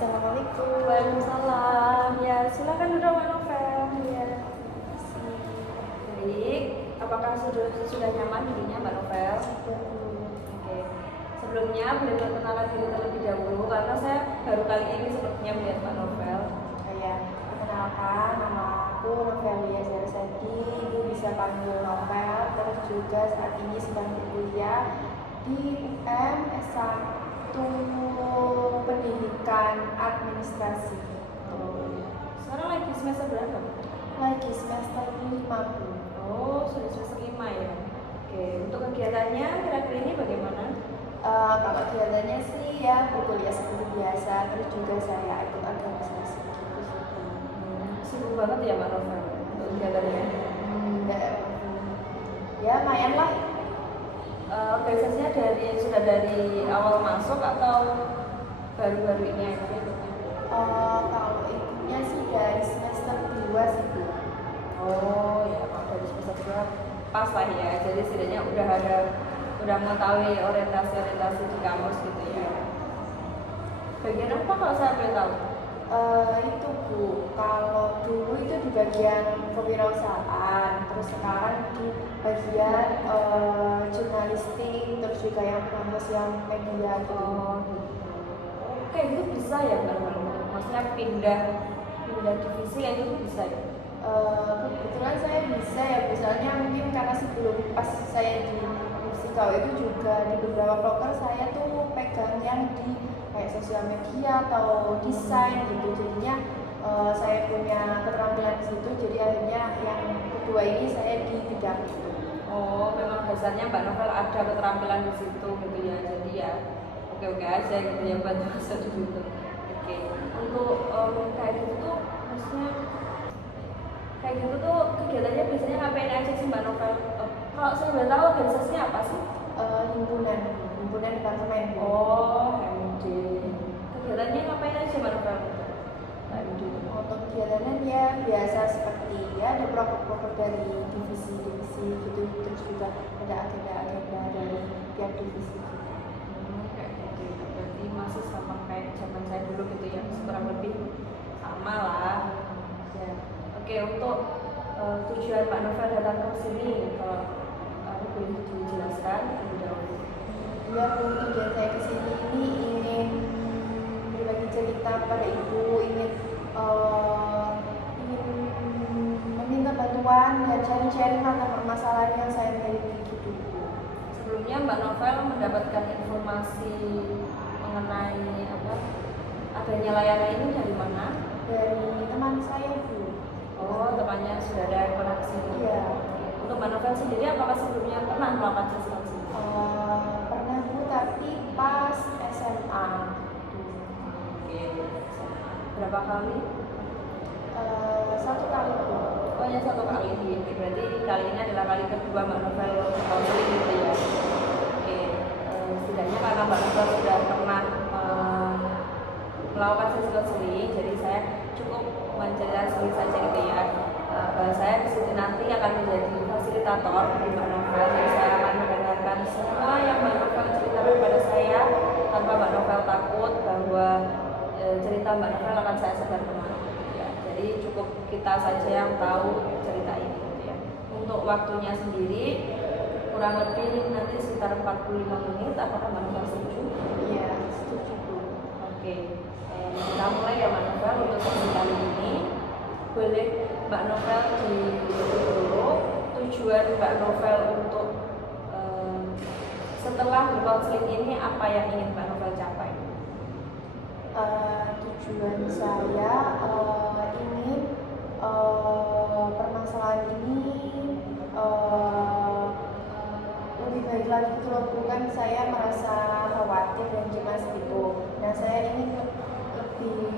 Assalamualaikum. Waalaikumsalam. Ya, silakan duduk Mbak Novel. Ya, makasih. Baik, apakah sudah nyaman dirinya Mbak Novel? Oke. Sebelumnya boleh perkenalan diri terlebih dahulu karena saya baru kali ini sepertinya melihat Mbak Novel. Ya, perkenalkan nama aku Novelia Zarsadi. Ibu bisa panggil Novel. Terus juga saat ini sedang berkuliah di UM S1 Pendidikan Administrasi. Sekarang lagi semester berapa? Lagi semester 5. Oh, sudah semester 5 ya. Oke, untuk kegiatannya kira-kira ini bagaimana? Kalau kegiatannya sih ya berkuliah seperti biasa. Terus juga saya ikut organisasi gitu sih. Sibuk banget ya Mbak Novel untuk kegiatannya? Enggak, ya lumayan lah. Organisasinya sudah dari awal masuk atau baru-baru ini aja ikutnya? Kalau ikutnya sih dari semester 2 sih Bu. Oh ya, kalau dari semester 2 pas lah ya. Jadi setidaknya udah mengetahui orientasi di kampus gitu ya. Bagian apa kalau saya boleh tahu? Itu Bu, kalau dulu itu di bagian kewirausahaan, terus sekarang di bagian jurnalistik, terus juga yang sosial media gitu. Oh gitu. Oke, itu bisa ya Mbak Novel? Maksudnya pindah divisi ya, itu bisa ya? Kebetulan saya bisa ya, misalnya mungkin karena sebelum pas saya di Musikau itu juga di beberapa proker saya tuh pegang yang di kayak sosial media atau desain gitu, jadinya saya punya keterampilan di situ, jadi akhirnya yang kedua ini saya di bidang itu. Oh, memang dasarnya Mbak Novel ada keterampilan di situ gitu ya, jadi ya oke aja gitu ya buat masuk di situ. Oke, untuk kayak gitu tuh maksudnya kayak gitu tuh kegiatannya biasanya ngapain aja sih Mbak Novel? Kalau saya boleh tahu organisasinya apa sih? Himpunan departemen. Oh, HMD. Kegiatannya ngapain aja Mbak Novel? HMD. Untuk kegiatannya ya biasa seperti ya ada proker-proker dari divisi-divisi gitu, terus juga ada agenda-agenda dari tiap divisi gitu. Kayak gitu. Berarti masih sama kayak zaman saya dulu gitu ya, kurang lebih sama lah. Ya. Oke, untuk tujuan Mbak Novel datang ke sini, kalau boleh dijelaskan lebih dahulu. Ya, tujuan saya kesini ini ingin berbagi cerita pada ibu, ingin meminta bantuan dan sharing-sharing tentang permasalahan yang saya miliki gitu. Sebelumnya Mbak Novel mendapatkan informasi mengenai adanya layanan ini dari mana? Dari teman saya Bu. Oh, temannya sudah ada koneksi. Iya. Untuk Mbak Novel sendiri, apakah sebelumnya pernah melakukan sesilansi? Pernah Bu, tapi pas SMA. Oke. Berapa kali? 1 kali Bu. Oh ya, 1 kali. Berarti kali ini adalah kali kedua Mbak Novel konseling gitu ya. Oke. Setidaknya karena Mbak Novel sudah pernah melakukan sesi konseling, jadi saya cukup menjelaskan saja gitu ya. Bahwa saya di sini nanti akan menjadi fasilitator dari Mbak Novel, jadi saya akan mendengarkan semua yang Mbak Novel ceritakan kepada saya tanpa Mbak Novel takut bahwa cerita Mbak Novel akan saya sebar kemana. Ya, jadi cukup kita saja yang tahu cerita ini gitu ya. Untuk waktunya sendiri kurang lebih nanti sekitar 45 menit. Apakah Mbak Novel setuju? Iya, setuju Bu. Oke. Kita mulai ya Mbak Novel untuk sesi kali ini. Boleh Mbak Novel dulu tujuan Mbak Novel untuk setelah berkonseling ini apa yang ingin Mbak Novel capai? Tujuan saya ingin permasalahan ini lebih baik lagi gitu loh, bukan saya merasa khawatir dan cemas gitu. Nah, saya ingin lebih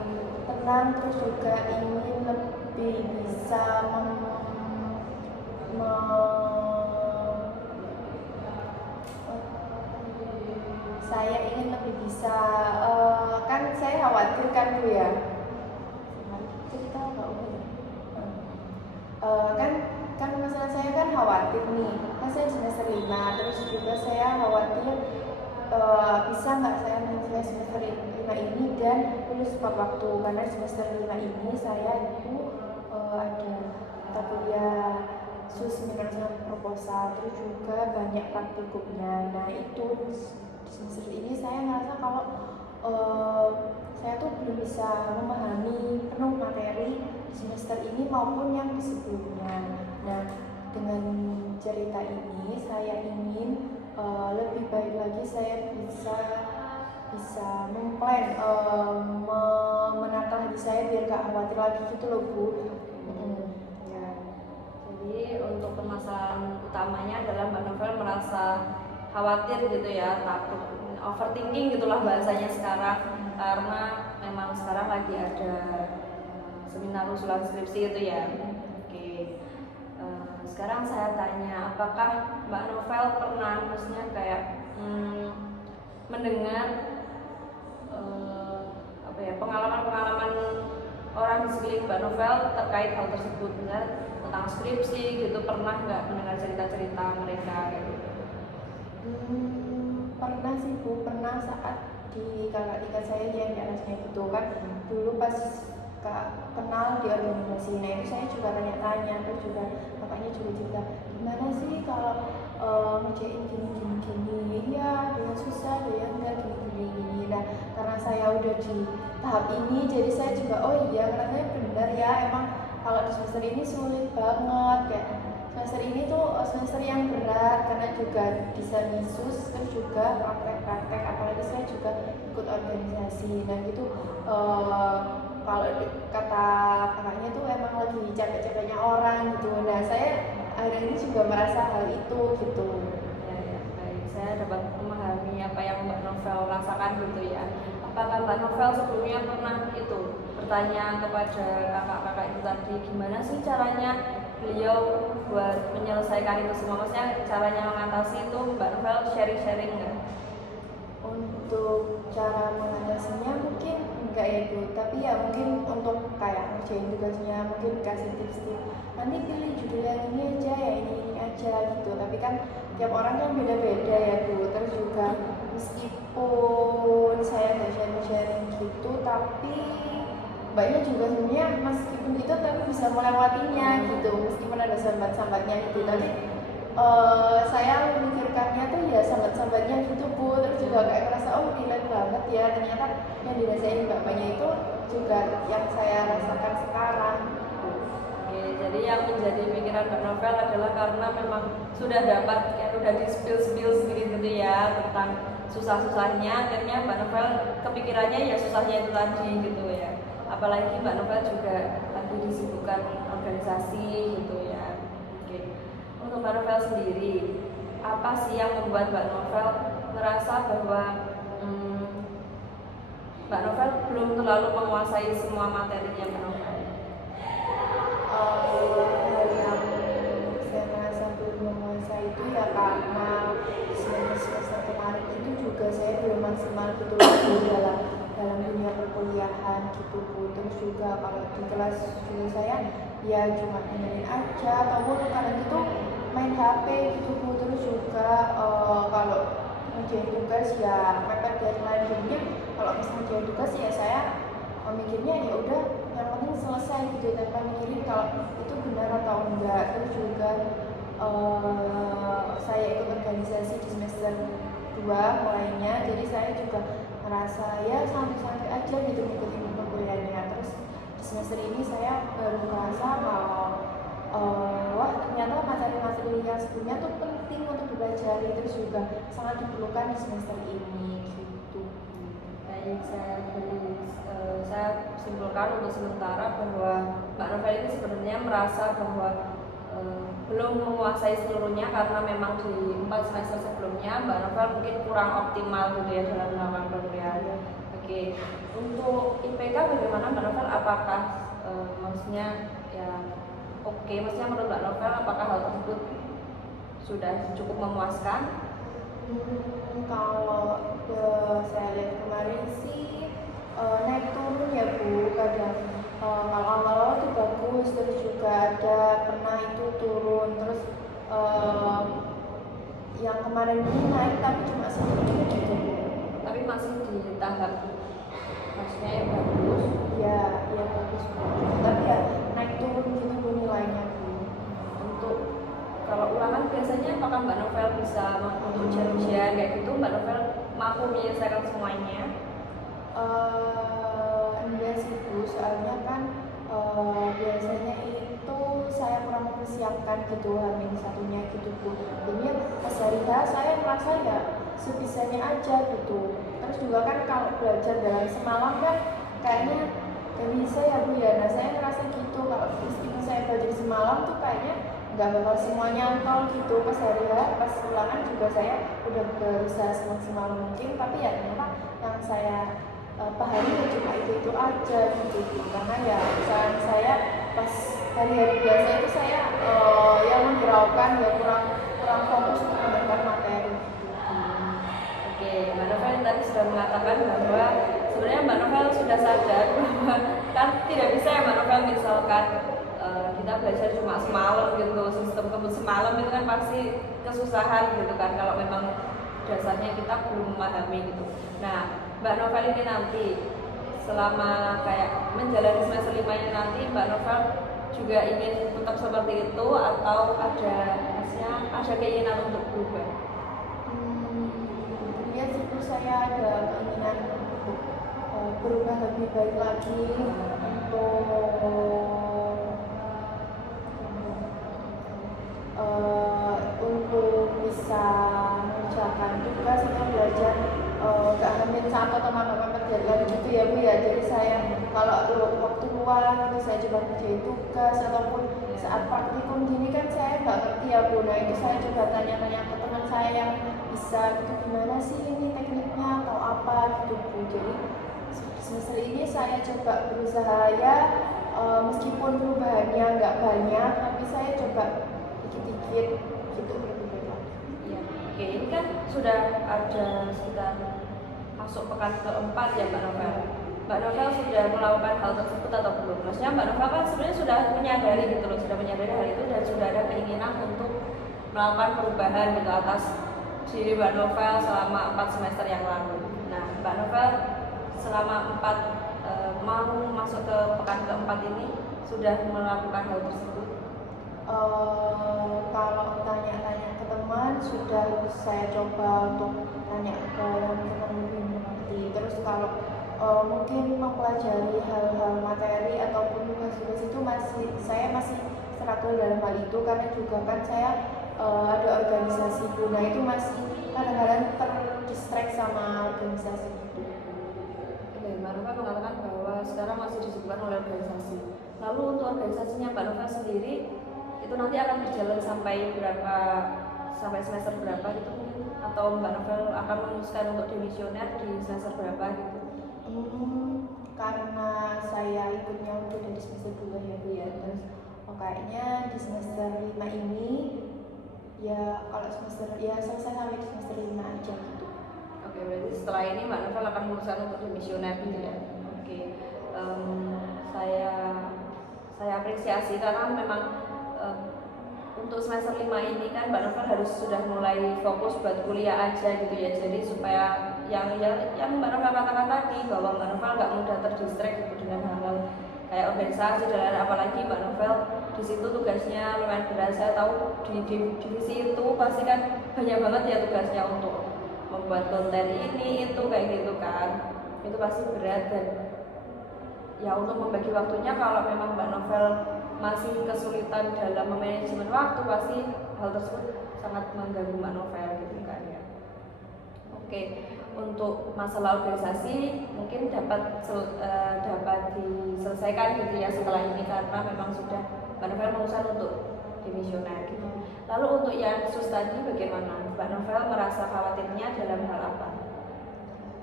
tenang, terus juga ingin lebih bisa saya ingin lebih bisa kan saya khawatir kan Bu ya. Cerita nggak kan masalah saya kan khawatir nih, kan saya semester 5, terus juga saya khawatir bisa nggak saya menyelesaikan semester 5 ini kemudian lulus tepat waktu karena semester 5 ini saya itu ada mata kuliah mekanisme proposal, terus juga banyak praktikumnya. Nah itu di semester ini saya merasa kalau saya tuh belum bisa memahami penuh materi di semester ini maupun yang di sebelumnya. Nah dengan cerita ini saya ingin lebih baik lagi saya bisa memplan menata hati saya biar gak khawatir lagi gitu loh Bu. Ya. Jadi untuk permasalahan utamanya adalah Mbak Novel merasa khawatir gitu ya, takut, overthinking gitulah bahasanya sekarang, karena memang sekarang lagi ada seminar usulan skripsi itu ya. Oke. Sekarang saya tanya, apakah Mbak Novel pernah maksudnya kayak mendengar pengalaman-pengalaman orang di sekeliling Mbak Novel terkait hal tersebut, benar, tentang skripsi gitu, pernah nggak mendengar cerita-cerita mereka gitu? Pernah sih Bu, pernah saat di kakak tingkat saya yang di atasnya gitu kan, dulu pas kenal di organisasi. Nah itu saya juga tanya-tanya, terus juga kakaknya juga cerita gimana sih kalau ngerjain gini, ya dengan susah, ya enggak gini. Nah karena saya udah di tahap ini, jadi saya juga oh iya katanya benar ya, emang kalau di semester ini sulit banget, kayak semester ini tuh semester yang berat karena juga desain-desus, terus juga praktek-praktek, apalagi saya juga ikut organisasi. Nah gitu kalau kata kakaknya tuh emang lagi capek-capeknya orang gitu. Nah saya akhirnya ini juga merasa hal itu gitu. Ya, baik, saya dapat memahami apa yang Mbak Novel rasakan gitu ya. Apakah Mbak Novel sebelumnya pernah itu bertanya kepada kakak-kakak itu tadi, gimana sih caranya beliau buat menyelesaikan itu semua, maksudnya caranya mengatasi itu, Mbak Novel sharing-sharing nggak? Untuk cara mengatasinya mungkin enggak ya Bu, tapi ya mungkin untuk kayak ngerjain tugasnya mungkin kasih tips-tips, nanti pilih judul yang ini aja ya, ini aja gitu. Tapi kan tiap orang kan beda-beda ya Bu, terus juga meskipun saya ada sharing-sharing gitu, tapi mbaknya juga sebenarnya meskipun gitu tapi bisa melewatinya gitu, meskipun ada sambat-sambatnya gitu. Tapi saya memikirkannya tuh ya sambat-sambatnya gitu Bu, terus juga kayak merasa oh relate banget ya, ternyata yang dirasain mbaknya itu juga yang saya rasakan sekarang. Oke, jadi yang menjadi pikiran Mbak Novel adalah karena memang sudah dapat, kayak udah di spill sedikit gitu ya tentang susah-susahnya, akhirnya Mbak Novel kepikirannya ya susahnya itu tadi gitu ya. Apalagi Mbak Novel juga lagi disibukkan organisasi gitu ya. Oke. Untuk Mbak Novel sendiri, apa sih yang membuat Mbak Novel merasa bahwa Mbak Novel belum terlalu menguasai semua materinya Mbak Novel? Hal yang saya merasa belum menguasai itu ya karena semester kemarin itu juga saya belum maksimal gitu loh dalam dunia perkuliahan gitu Bu. Terus juga kalau di kelas juga saya ya cuma dengerin aja, ataupun kadang itu main HP gitu Bu. Terus juga kalau ngerjain tugas ya mepet deadline, jadinya kalau misalnya ngerjain tugas ya saya mikirnya ya udah yang penting selesai gitu, tanpa mikirin kalau itu benar atau enggak. Terus juga saya ikut organisasi di semester 2 mulainya, jadi saya juga merasa ya santai-santai aja gitu ngikutin perkuliahannya. Terus di semester ini saya baru merasa kalau wah ternyata materi-materi yang sebelumnya tuh penting untuk dipelajari, terus juga sangat diperlukan di semester ini gitu. Baik, saya simpulkan untuk sementara bahwa Mbak Novel ini sebenarnya merasa bahwa belum menguasai seluruhnya karena memang di 4 semester sebelumnya Mbak Novel mungkin kurang optimal gitu ya dalam melakukan perkuliahan. Oke, untuk IPK bagaimana Mbak Novel? Apakah maksudnya ya oke, maksudnya menurut Mbak Novel apakah hal tersebut sudah cukup memuaskan? Kalau saya lihat kemarin sih naik turun ya Bu, kadang kalau awal-awal itu bagus, terus juga ada pernah itu turun, terus yang kemarin ini naik tapi cuma sedikit gitu Bu. Tapi masih di tahap kampusnya yang bagus. Ya, ya bagus Bu. Tapi ya naik turun gitu Bu nilainya Bu. Untuk kalau ulangan biasanya apakah Mbak Novel bisa untuk ujian-ujian kayak gitu, Mbak Novel mampu menyelesaikan semuanya? Enggak sih Bu, soalnya kan biasanya itu saya kurang mempersiapkan gitu hamil satunya gitu Bu. Jadi ya pas hari H saya merasa ya sebisanya aja gitu. Terus juga kan kalau belajar dalam semalam kan kayaknya gak bisa ya Bu ya. Nah saya ngerasa gitu kalau meskipun saya belajar semalam tuh kayaknya nggak bakal semuanya nyantol gitu. Pas hari H, pas ulangan juga saya udah berusaha semaksimal mungkin, tapi ya ternyata yang saya pahami ya cuma itu aja gitu. Karena ya saran saya pas hari-hari biasa itu saya yang menghiraukan ya kurang fokus untuk mendengar materi gitu. Oke, Mbak Novel tadi sudah mengatakan bahwa sebenarnya Mbak Novel sudah sadar bahwa kan tidak bisa ya Mbak Novel misalkan kita belajar cuma semalam gitu, sistem kebut semalam itu kan pasti kesusahan gitu kan kalau memang dasarnya kita belum memahami gitu. Nah, Mbak Novel ini nanti selama kayak menjalani semester 5 ini nanti Mbak Novel juga ingin tetap seperti itu atau ada keinginan untuk berubah? Ya sih Bu, saya ada keinginan untuk berubah lebih baik lagi untuk bisa mengerjakan tugas atau belajar gak hamil satu atau teman-teman kerjakan gitu ya Bu ya. Jadi saya kalau waktu luang itu saya coba kerjain tugas ataupun saat praktikum gini kan saya nggak ngerti ya Bu. Nah itu saya coba tanya-tanya ke teman saya yang bisa gitu, gimana sih ini tekniknya atau apa gitu Bu. Jadi semester ini saya coba berusaha ya meskipun perubahannya nggak banyak tapi saya coba dikit-dikit gitu lebih baik. Iya. Oke, ini kan sudah ada sekitar masuk pekan keempat ya Mbak Novel. Mbak Novel sudah melakukan hal tersebut atau belum? Maksudnya Mbak Novel kan sebenarnya sudah menyadari gitu loh, sudah menyadari hal itu dan sudah ada keinginan untuk melakukan perubahan gitu atas diri Mbak Novel selama 4 semester yang lalu. Nah, Mbak Novel selama 4 mau masuk ke pekan keempat ini sudah melakukan hal tersebut? Kalau tanya-tanya ke teman sudah saya coba untuk tanya ke yang teman lebih mengerti. Terus kalau mungkin mempelajari hal-hal materi ataupun tugas-tugas itu saya masih struggle dalam hal itu karena juga kan saya ada organisasi Bu. Nah itu masih kadang-kadang terdistract sama organisasi itu. Oke, Mbak Novel mengatakan bahwa sekarang masih disibukkan oleh organisasi. Lalu untuk organisasinya Mbak Novel sendiri itu nanti akan berjalan sampai semester berapa gitu mungkin? Atau Mbak Novel akan memutuskan untuk dimisioner di semester berapa gitu? Karena saya ikutnya udah dari semester 2 ya Bu ya. Terus kayaknya di semester 5 ini ya kalau semester ya selesai sampai di semester 5 aja gitu. Oke, berarti setelah ini Mbak Novel akan memutuskan untuk dimisioner gitu ya. Oke. Saya apresiasi karena memang untuk semester 5 ini kan Mbak Novel harus sudah mulai fokus buat kuliah aja gitu ya. Jadi supaya yang Mbak Novel katakan tadi bahwa Mbak Novel nggak mudah terdistract gitu dengan hal-hal kayak organisasi dan apalagi Mbak Novel di situ tugasnya lumayan berat. Saya tahu di divisi itu pasti kan banyak banget ya tugasnya untuk membuat konten ini itu kayak gitu kan. Itu pasti berat dan ya untuk membagi waktunya kalau memang Mbak Novel masih kesulitan dalam memanajemen waktu pasti hal tersebut sangat mengganggu Mbak Novel gitu kan ya. Oke, untuk masalah organisasi mungkin dapat diselesaikan gitu ya setelah ini karena memang sudah Mbak Novel memutuskan untuk dimisioner gitu. Lalu untuk yang sus tadi bagaimana? Mbak Novel merasa khawatirnya dalam hal apa?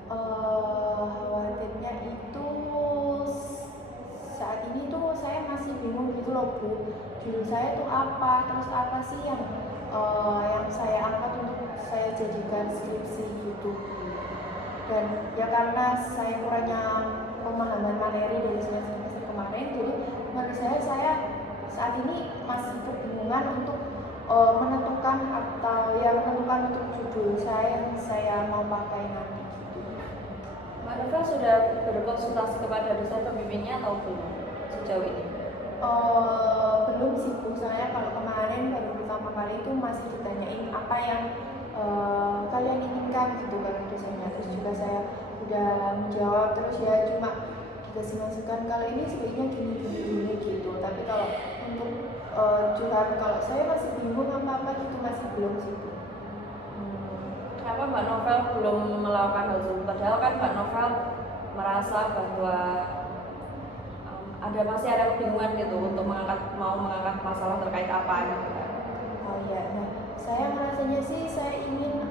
Khawatirnya itu saat ini tuh saya masih bingung gitu loh Bu, judul saya tuh apa, terus apa sih yang saya angkat untuk saya jadikan skripsi gitu. Dan ya karena saya kurangnya pemahaman materi dari semester kemarin, jadi menurut saya saat ini masih kebingungan untuk menentukan untuk judul saya yang saya mau pakai nanti gitu. Mbak Novel sudah berkonsultasi kepada dosen pembimbingnya atau belum sejauh ini? Belum sih Bu, saya kalau kemarin baru pertama kali itu masih ditanyain apa yang kalian inginkan gitu kan dosennya, terus juga saya udah menjawab, terus ya cuma dikasih masukan kalau ini sebaiknya gini gitu, tapi kalau untuk curhat kalau saya masih bingung apa gitu masih belum sih Bu. Kenapa Mbak Novel belum melakukan hal tersebut? Padahal kan Mbak Novel merasa bahwa masih ada kebingungan gitu untuk mau mengangkat masalah terkait apa gitu kan. Oh iya, nah saya merasanya sih saya ingin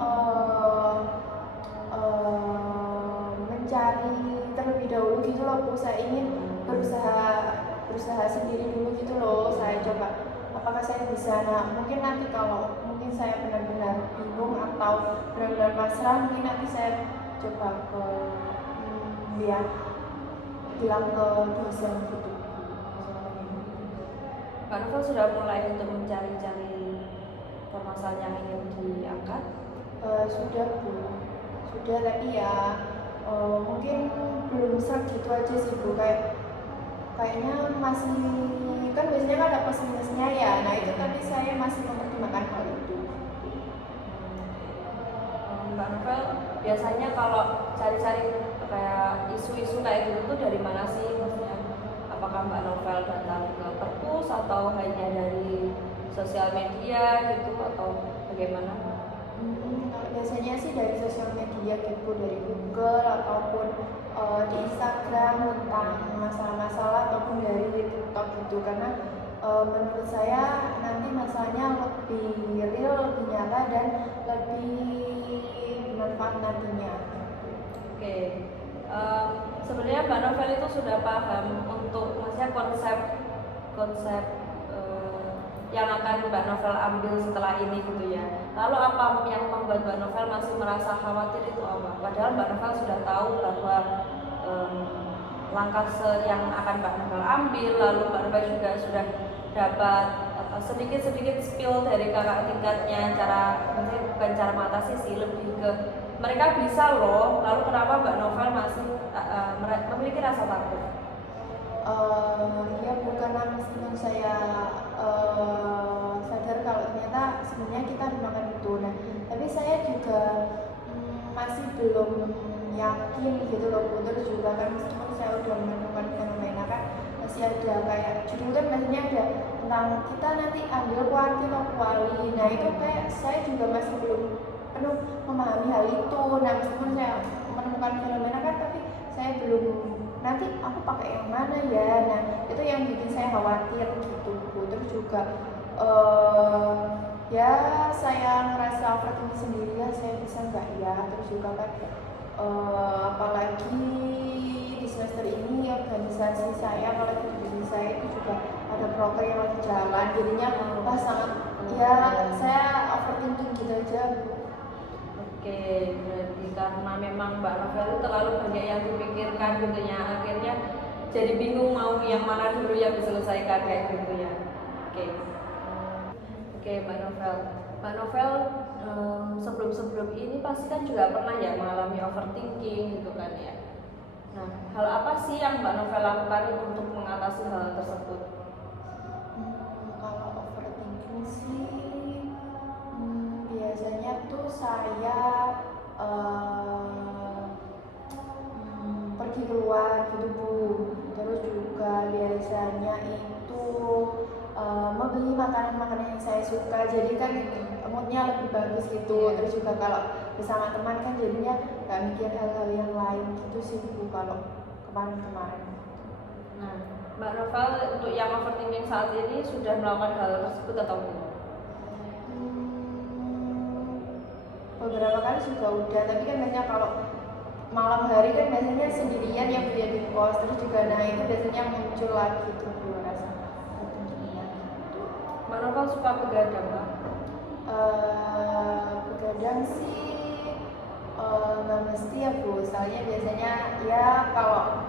mencari terlebih dahulu gitu loh Bu, saya ingin berusaha sendiri dulu gitu loh, saya coba apakah saya bisa. Nah mungkin nanti kalau mungkin saya benar-benar bingung atau benar-benar pasrah, mungkin nanti saya coba ke bilang ke dosen gitu. Mbak Novel sudah mulai untuk mencari-cari permasalahan yang ingin diangkat? Sudah Bu, sudah, tapi ya mungkin belum serak gitu aja sih Bu, kayaknya masih, kan biasanya kan ada plus minusnya ya, nah itu tadi saya masih mempertimbangkan hal itu. Mbak Novel biasanya kalau cari-cari kayak isu-isu kayak gitu tuh dari mana sih? Maksudnya apakah Mbak Novel datang ke perpus atau hanya dari sosial media gitu atau bagaimana? Kalau biasanya sih dari sosial media gitu, dari Google ataupun di Instagram tentang masalah-masalah, ataupun dari TikTok gitu, karena menurut saya nanti masalahnya lebih real, lebih nyata, dan lebih bermanfaat nantinya. Oke. Sebenarnya Mbak Novel itu sudah paham untuk maksudnya konsep yang akan Mbak Novel ambil setelah ini gitu ya. Lalu apa yang membuat Mbak Novel masih merasa khawatir itu apa? Padahal Mbak Novel sudah tahu bahwa langkah yang akan Mbak Novel ambil, lalu Mbak Novel juga sudah dapat sedikit-sedikit spill dari kakak tingkatnya, maksudnya bukan cara mengatasi sih, lebih ke mereka bisa loh. Lalu kenapa Mbak Novel masih memiliki rasa takut? Ya bukan, meskipun saya sadar kalau ternyata sebenarnya kita dimakan itu, nah tapi saya juga masih belum yakin gitu loh Bu. Terus juga kan meskipun saya udah menemukan fenomena, kan masih ada kayak judul kan biasanya ada tentang kita nanti ambil kuanti atau kuali, nah itu kayak saya juga masih belum penuh memahami hal itu. Nah meskipun saya menemukan fenomena kan, tapi saya belum, nanti aku pakai yang mana ya, nah itu yang bikin saya khawatir gitu Bu. Terus juga ya saya ngerasa overthinking sendiri, ya saya bisa nggak ya. Terus juga kan apalagi di semester ini organisasi saya, apalagi di saya itu juga ada proker yang lagi jalan, jadinya sangat ya saya overthinking gitu aja Bu. Oke, berarti karena memang Mbak Novel itu terlalu banyak yang dipikirkan gitu ya, akhirnya jadi bingung mau yang mana dulu yang diselesaikan kayak gitu ya. Oke, Mbak Novel. Mbak Novel sebelum ini pasti kan juga pernah ya mengalami overthinking gitu kan ya. Nah, hal apa sih yang Mbak Novel lakukan untuk mengatasi hal tersebut? Kalau overthinking sih biasanya tuh saya pergi keluar gitu Bu. Terus juga biasanya itu membeli makanan-makanan yang saya suka, jadi kan moodnya lebih bagus gitu. Terus juga kalau bersama teman kan jadinya gak mikir hal-hal yang lain gitu sih Bu kalau kemarin-kemarin. Nah, Mbak Novel untuk yang overthinking saat ini sudah melakukan hal tersebut atau belum? Beberapa kali juga udah, tapi kan biasanya kalau malam hari kan biasanya sendirian yang dia di kos, terus juga nah itu biasanya muncul lagi tuh rasa overthinkingnya gitu. Mbak Novel suka begadang nggak? Begadang sih nggak mesti ya Bu, soalnya biasanya ya kalau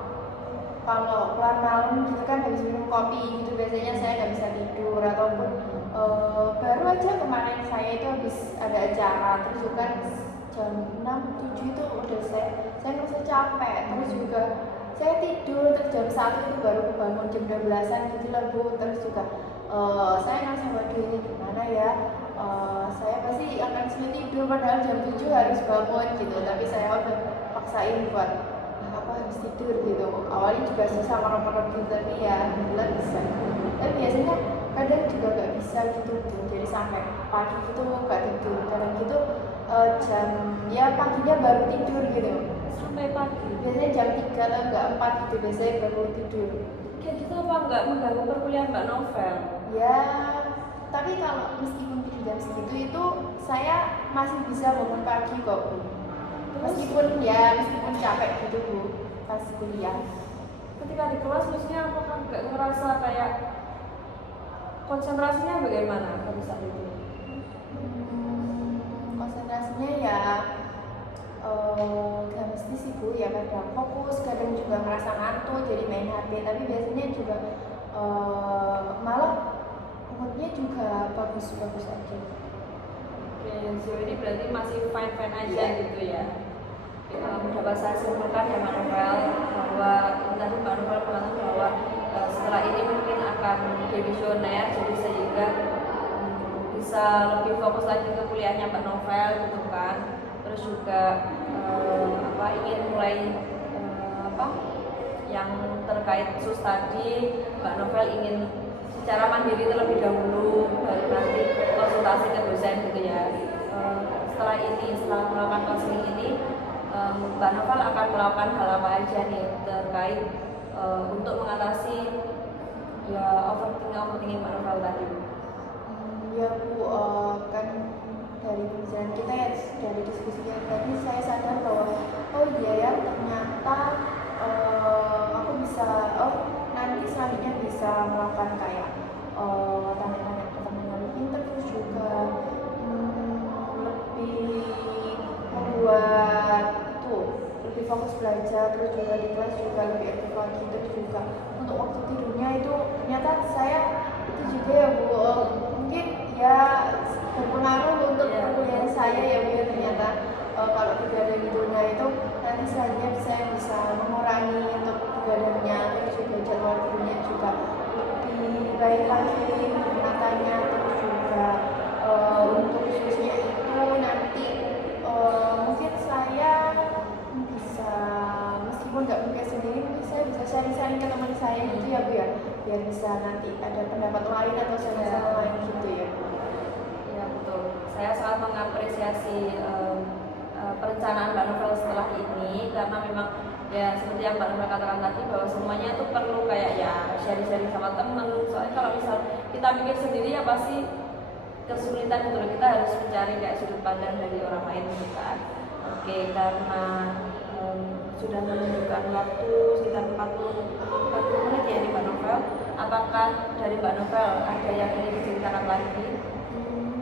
keluar malam gitu kan habis minum kopi gitu biasanya saya nggak bisa tidur, ataupun baru aja kemarin saya itu habis ada acara, terus juga jam 6, 7 itu udah saya ngerasa capek, terus juga saya tidur, terus jam 1 itu baru bangun jam 12-an gitu lah Bu. Terus juga saya ngerasa waduh ini gimana ya, saya pasti akan sulit tidur padahal jam 7 harus bangun gitu, tapi saya udah paksain buat apa harus tidur gitu. Awalnya juga susah marah-marah gitu, tapi ya alhamdulillah bisa. Tapi biasanya kadang juga gak bisa gitu Bu, jadi sampai pagi gitu gak tidur, kadang gitu jam ya paginya baru tidur gitu, Sampai pagi. biasanya jam 3 atau enggak 4 gitu biasanya baru tidur. Kayak gitu apa nggak mengganggu perkuliahan Mbak Novel? Ya tapi kalau meskipun tidur jam segitu itu saya masih bisa bangun pagi kok Bu, meskipun capek gitu Bu pas kuliah. Ketika di kelas maksudnya apakah nggak ngerasa kayak konsentrasinya bagaimana pada saat itu? Konsentrasinya ya gak mesti sih Bu, ya kadang fokus, kadang juga ngerasa ngantuk jadi main HP, tapi biasanya juga malah moodnya juga bagus-bagus aja. Oke, sejauh ini berarti masih fine-fine aja Iya. gitu ya. Dapat saya simpulkan ya Mbak Novel bahwa tadi Mbak Novel mengatakan bahwa setelah ini mungkin akan demisioner, jadi sehingga bisa lebih fokus lagi ke kuliahnya Mbak Novel gitu kan. Terus juga ingin mulai yang terkait sus tadi, Mbak Novel ingin secara mandiri terlebih dahulu baru nanti konsultasi ke dosen gitu ya. Setelah melakukan konseling ini, Mbak Novel akan melakukan hal apa aja nih terkait untuk mengatasi ya overthinking Mbak Novel tadi. Ya Bu, kan dari pembicaraan kita ya, dari diskusi kita tadi saya sadar bahwa oh iya ya ternyata aku bisa nanti selanjutnya bisa melakukan kayak tanya-tanya ke teman yang lebih pintar, terus juga lebih membuat itu lebih fokus belajar, terus juga di kelas juga lebih aktif lagi, terus juga untuk waktu tidurnya itu ternyata saya itu juga ya Bu, mungkin ya berpengaruh untuk perkuliahan saya ya Bu ya, ternyata kalau begadang tidurnya itu nanti selanjutnya saya bisa mengurangi untuk begadangnya, terus juga jadwal tidurnya juga lebih baik lagi menatanya, terus juga untuk khususnya itu nanti mungkin saya bisa meskipun nggak mungkin sendiri, mungkin saya bisa sharing-sharing ke teman saya gitu ya Bu ya, biar bisa nanti ada pendapat lain atau sama-sama lain gitu ya Bu. Ya betul. Saya sangat mengapresiasi perencanaan Mbak Novel setelah ini karena memang ya seperti yang Mbak Novel katakan tadi bahwa semuanya itu perlu kayak ya sharing-sharing sama temen. Soalnya kalau misal kita pikir sendiri ya pasti kesulitan gitu loh. Kita harus mencari kayak sudut pandang dari orang lain gitu kan. Oke, karena sudah menunjukkan waktu sekitar 40 menit ya di Mbak Novel. Apakah dari Mbak Novel ada yang ingin diceritakan lagi?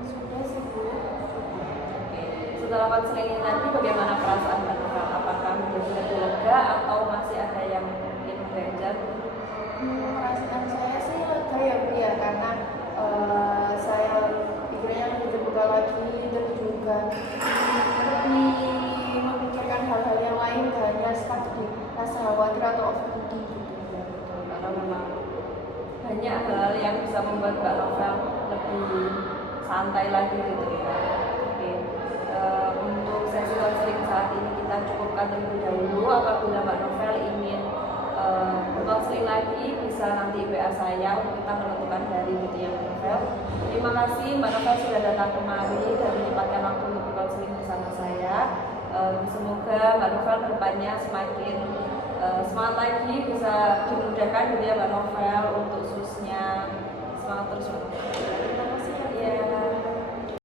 Sudah sih Bu. Oke. Setelah konseling ini nanti bagaimana perasaan Mbak Novel? Apakah menjadi lebih lega atau masih ada yang ingin belajar? Perasaan saya sih lega ya Bu ya, karena saya pikirnya lebih terbuka lagi, terus juga lebih memikirkan hal-hal yang lain, gak hanya sepatu rasa khawatir atau overthinking gitu ya. Karena memang banyak hal yang bisa membuat Mbak Novel lebih santai lagi gitu ya. Oke. Untuk sesi konseling saat ini kita cukupkan terlebih dahulu. Apabila Mbak Novel ingin berkonseling lagi bisa nanti WA saya untuk kita menentukan hari gitu ya Mbak Novel. Terima kasih Mbak Novel sudah datang kemari dan menyempatkan waktu untuk berkonseling bersama saya. Semoga Mbak Novel kedepannya semakin semangat lagi, bisa dimudahkan gitu ya Mbak Novel untuk susnya. Semangat terus Mbak Novel.